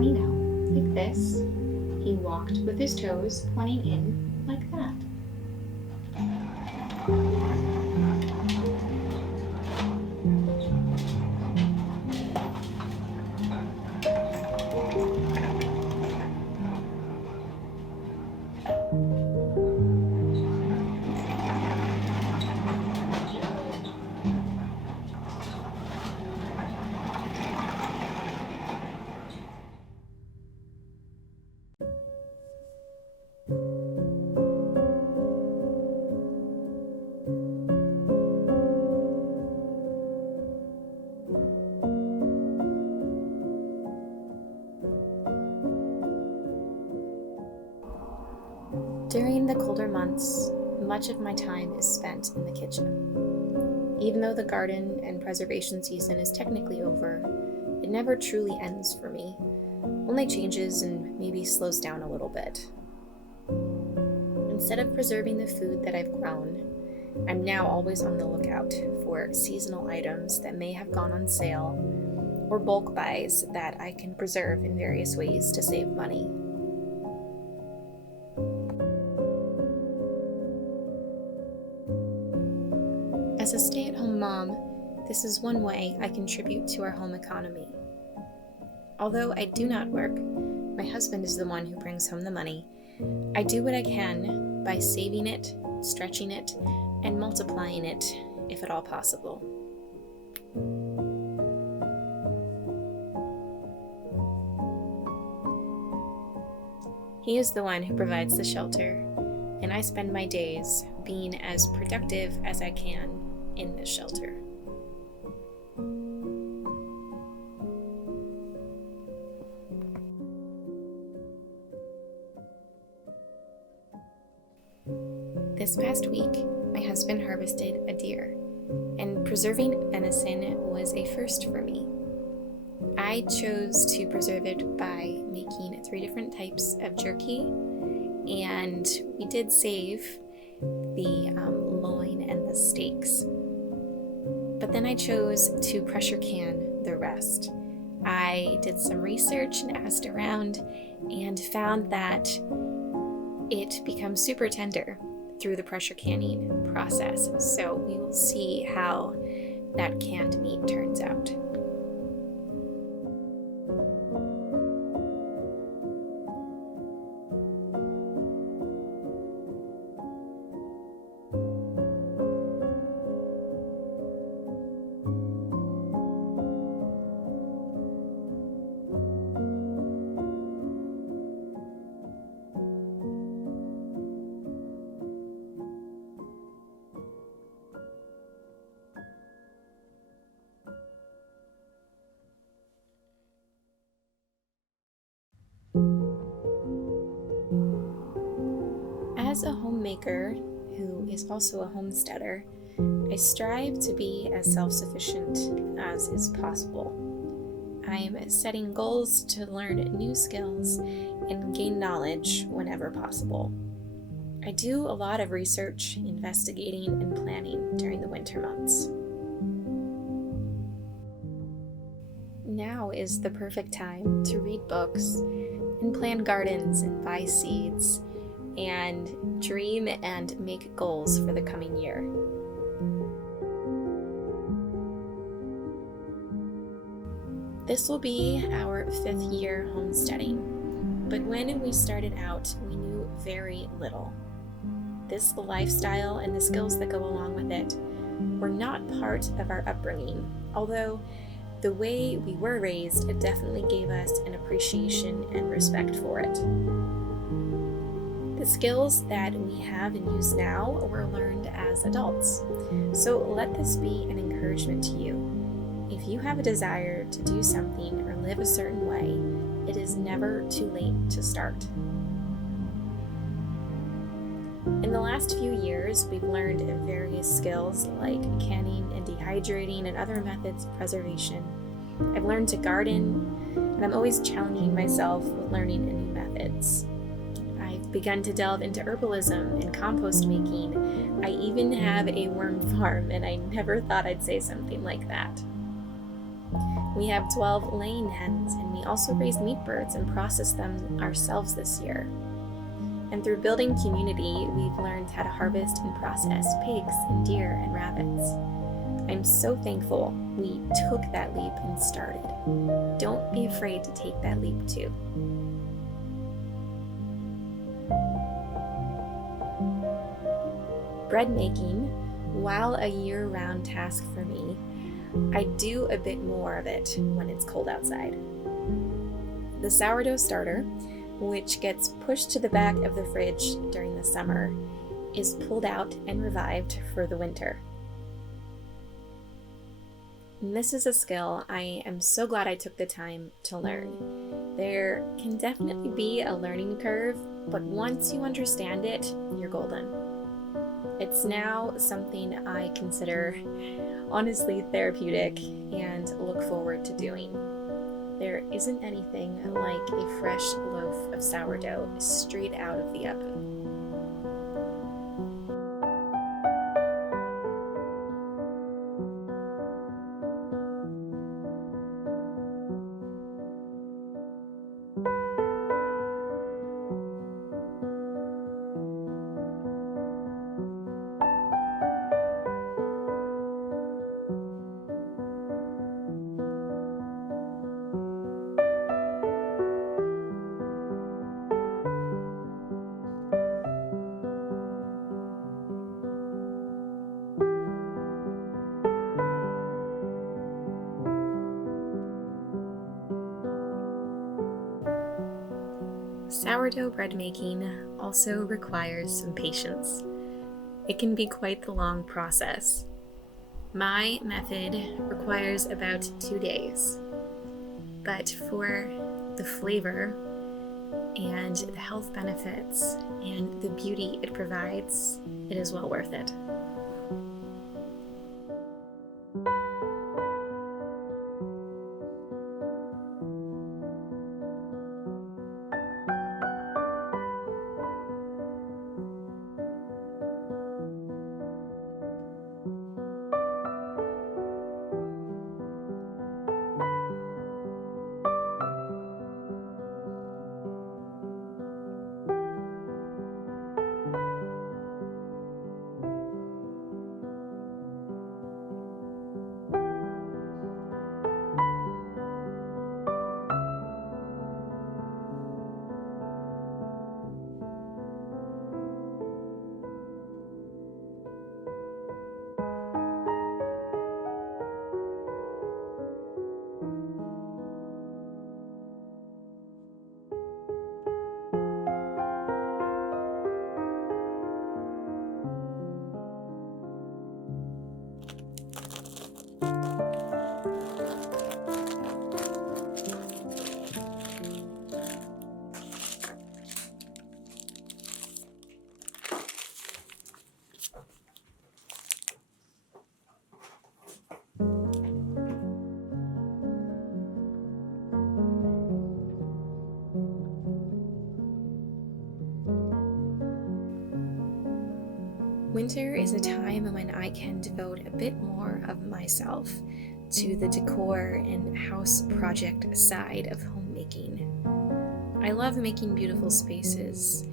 pointing out like this. He walked with his toes pointing in like that. During the colder months, much of my time is spent in the kitchen. Even though the garden and preservation season is technically over, it never truly ends for me, only changes and maybe slows down a little bit. Instead of preserving the food that I've grown, I'm now always on the lookout for seasonal items that may have gone on sale or bulk buys that I can preserve in various ways to save money. As a stay-at-home mom, this is one way I contribute to our home economy. Although I do not work, my husband is the one who brings home the money. I do what I can by saving it, stretching it, and multiplying it, if at all possible. He is the one who provides the shelter, and I spend my days being as productive as I can in this shelter. This past week, my husband harvested a deer, and preserving venison was a first for me. I chose to preserve it by making 3 different types of jerky, and we did save the loin and the steaks. But then I chose to pressure can the rest. I did some research and asked around and found that it becomes super tender through the pressure canning process. So we will see how that canned meat turns out. As a homemaker who is also a homesteader, I strive to be as self-sufficient as is possible. I am setting goals to learn new skills and gain knowledge whenever possible. I do a lot of research, investigating, and planning during the winter months. Now is the perfect time to read books and plant gardens and buy seeds and dream and make goals for the coming year. This will be our 5th year homesteading, but when we started out, we knew very little. This lifestyle and the skills that go along with it were not part of our upbringing, although the way we were raised, it definitely gave us an appreciation and respect for it. The skills that we have and use now were learned as adults, so let this be an encouragement to you. If you have a desire to do something or live a certain way, it is never too late to start. In the last few years, we've learned various skills like canning and dehydrating and other methods of preservation. I've learned to garden, and I'm always challenging myself with learning new methods. I've begun to delve into herbalism and compost making. I even have a worm farm, and I never thought I'd say something like that. We have 12 laying hens, and we also raise meat birds and process them ourselves this year. And through building community, we've learned how to harvest and process pigs and deer and rabbits. I'm so thankful we took that leap and started. Don't be afraid to take that leap too. Bread making, while a year-round task for me, I do a bit more of it when it's cold outside. The sourdough starter, which gets pushed to the back of the fridge during the summer, is pulled out and revived for the winter. And this is a skill I am so glad I took the time to learn. There can definitely be a learning curve, but once you understand it, you're golden. It's now something I consider honestly therapeutic and look forward to doing. There isn't anything like a fresh loaf of sourdough straight out of the oven. Sourdough bread making also requires some patience. It can be quite the long process. My method requires about 2 days, but for the flavor and the health benefits and the beauty it provides, it is well worth it. Winter is a time when I can devote a bit more of myself to the decor and house project side of homemaking. I love making beautiful spaces.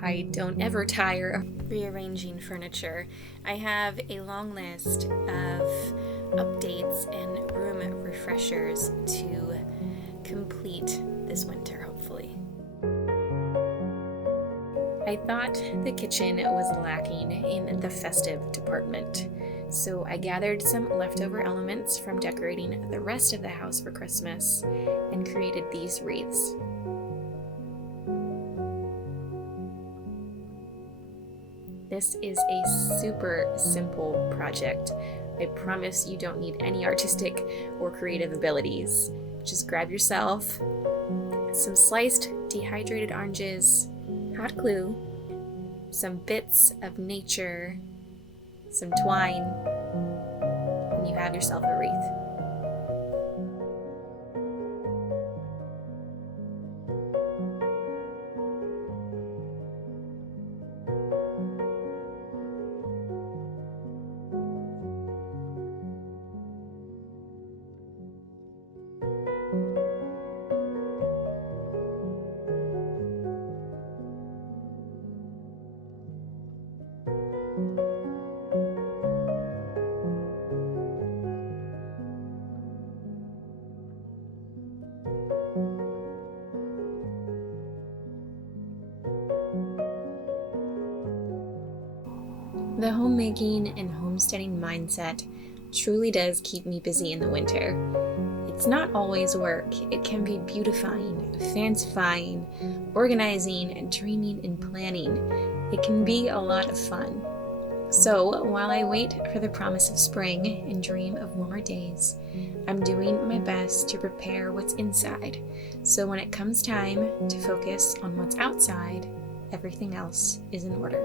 I don't ever tire of rearranging furniture. I have a long list of updates and room refreshers to complete this winter, hopefully. I thought the kitchen was lacking in the festive department, so I gathered some leftover elements from decorating the rest of the house for Christmas and created these wreaths. This is a super simple project. I promise you don't need any artistic or creative abilities. Just grab yourself some sliced dehydrated oranges, hot glue, some bits of nature, some twine, and you have yourself a wreath. The homemaking and homesteading mindset truly does keep me busy in the winter. It's not always work. It can be beautifying, fancifying, organizing, and dreaming and planning. It can be a lot of fun. So while I wait for the promise of spring and dream of warmer days, I'm doing my best to prepare what's inside. So when it comes time to focus on what's outside, everything else is in order.